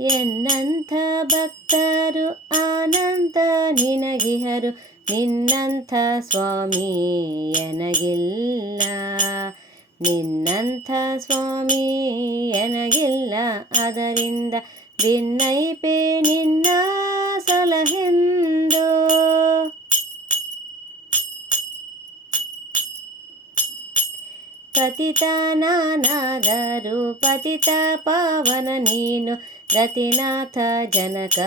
ಎನ್ನಂಥ ಭಕ್ತರು ಆನಂತ ನಿನಗಿಹರು, ನಿನ್ನಂಥ ಸ್ವಾಮಿ ಎನಗಿಲ್ಲ. ನಿನ್ನಂಥ ಸ್ವಾಮಿ ಎನಗಿಲ್ಲ, ಅದರಿಂದ ಭಿನ್ನೈಪೆ ನಿನ್ನ ಸಲಹೆಂದು. ಪತಿತ ನಾನಾದರೂ ಪತಿತ ಪಾವನ ನೀನು, ರತಿನಾಥ ಜನಕ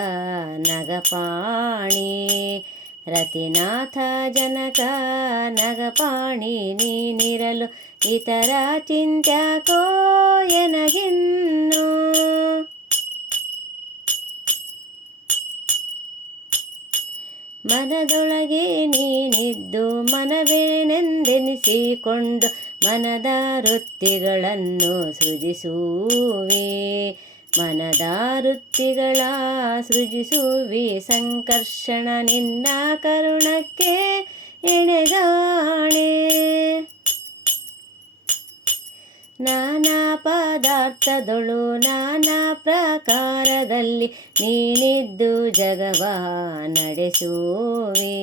ನಗಪಾಣಿ. ರತಿನಾಥ ಜನಕ ನಗಪಾಣಿ ನೀನಿರಲು ಇತರ ಚಿಂತ್ಯಾಕೋ ಎನಗಿನ್ನು. ಮನದೊಳಗೆ ನೀನಿದ್ದು ಮನವೇನೆಂದೆನಿಸಿಕೊಂಡು, ಮನದ ವೃತ್ತಿಗಳನ್ನು ಸೃಜಿಸುವೆ. ಮನದ ವೃತ್ತಿಗಳ ಸೃಜಿಸುವಿ, ಸಂಕರ್ಷಣ ನಿನ್ನ ಕರುಣಕ್ಕೆ ಎಣೆಗಾಣೆ. ನಾನಾ ಪದಾರ್ಥದೊಳು ನಾನಾ ಪ್ರಕಾರದಲ್ಲಿ ನೀನಿದ್ದು ಜಗವ ನಡೆಸುವೆ.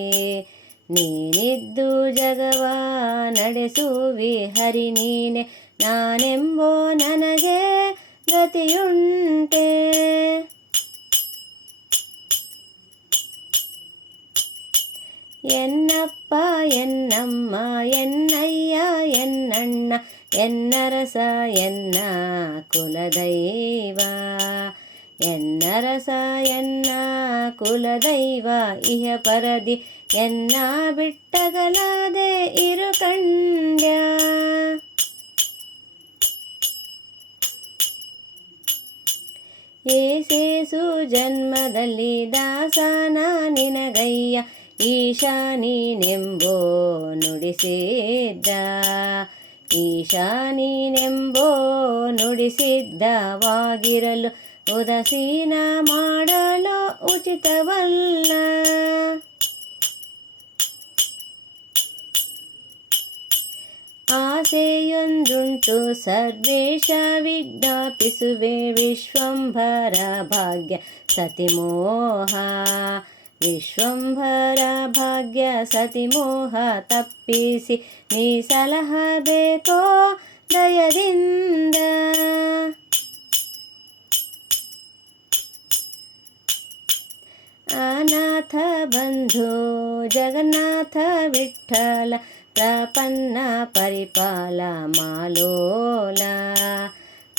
ನೀನಿದ್ದು ಜಗವ ನಡೆಸುವಿ, ಹರಿ ನೀನೆ ನಾನೆಂಬೋ ನನಗೆ ಗತಿಯುಂಟೆ. ಎನ್ನಪ್ಪ ಎನ್ನಮ್ಮ ಎನ್ನಯ್ಯ ಎನ್ನಣ್ಣ, ಎನ್ನರಸ ಎನ್ನ ಕುಲದೈವ. ಎನ್ನರಸ ಎನ್ನ ಕುಲದೈವ, ಇಹ ಪರದಿ ಎನ್ನ ಬಿಟ್ಟಗಲಾದೆ ಇರು ಕಂಡ್ಯ. ಏಸೇಸು ಜನ್ಮದಲ್ಲಿ ದಾಸನ ನಿನಗಯ್ಯ, ಈಶಾ ನೀನೆಂಬೋ ನುಡಿಸಿದ್ದ. ಈಶಾ ನೀನೆಂಬೋ ನುಡಿಸಿದ್ದವಾಗಿರಲು ಉದಾಸೀನ ಮಾಡಲು ಉಚಿತವಲ್ಲ. ಆಸೆಯೊಂದುಂಟು ಸರ್ವೇಶ ವಿಜ್ಞಾಪಿಸುವೆ, ವಿಶ್ವಂಭರ ಭಾಗ್ಯ ಸತಿಮೋಹ. ವಿಶ್ವಂಭರ ಭಾಗ್ಯ ಸತಿಮೋಹ ತಪ್ಪಿಸಿ ನೀ ಸಲಹಬೇಕೋ ದಯದಿಂದ. ಅನಾಥ ಬಂಧು ಜಗನ್ನಾಥ ವಿಠ್ಠಲ, ಪ್ರಪನ್ನ ಪರಿಪಾಲ ಮಾಲೋಲ.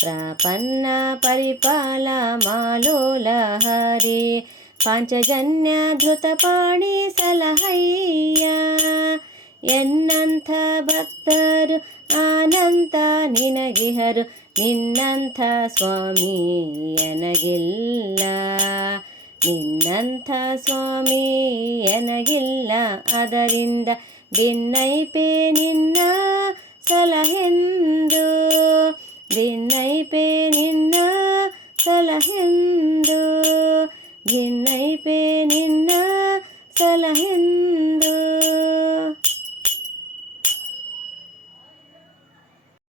ಪ್ರಪನ್ನ ಪರಿಪಾಲ ಮಾಲೋಲ ಹರಿ, ಪಾಂಚಜನ್ಯ ಧೃತಪಾಣಿ ಸಲಹಯ್ಯ. ಎನ್ನಂಥ ಭಕ್ತರು ಆನಂತ ನಿನಗಿಹರು, ನಿನ್ನಂಥ ಸ್ವಾಮಿ ಎನಗಿಲ್ಲ. ನಿನ್ನಂಥ ಸ್ವಾಮಿ ಎನಗಿಲ್ಲ, ಅದರಿಂದ ಭಿನ್ನೈಪೆ ನಿನ್ನ ಸಲಹೆಂದು. ಭಿನ್ನೈಪೆ ನಿನ್ನ ಸಲಹೆಂದು. ಭಿನ್ನೈಪೆ ನಿನ್ನ ಸಲಹೆಂದು.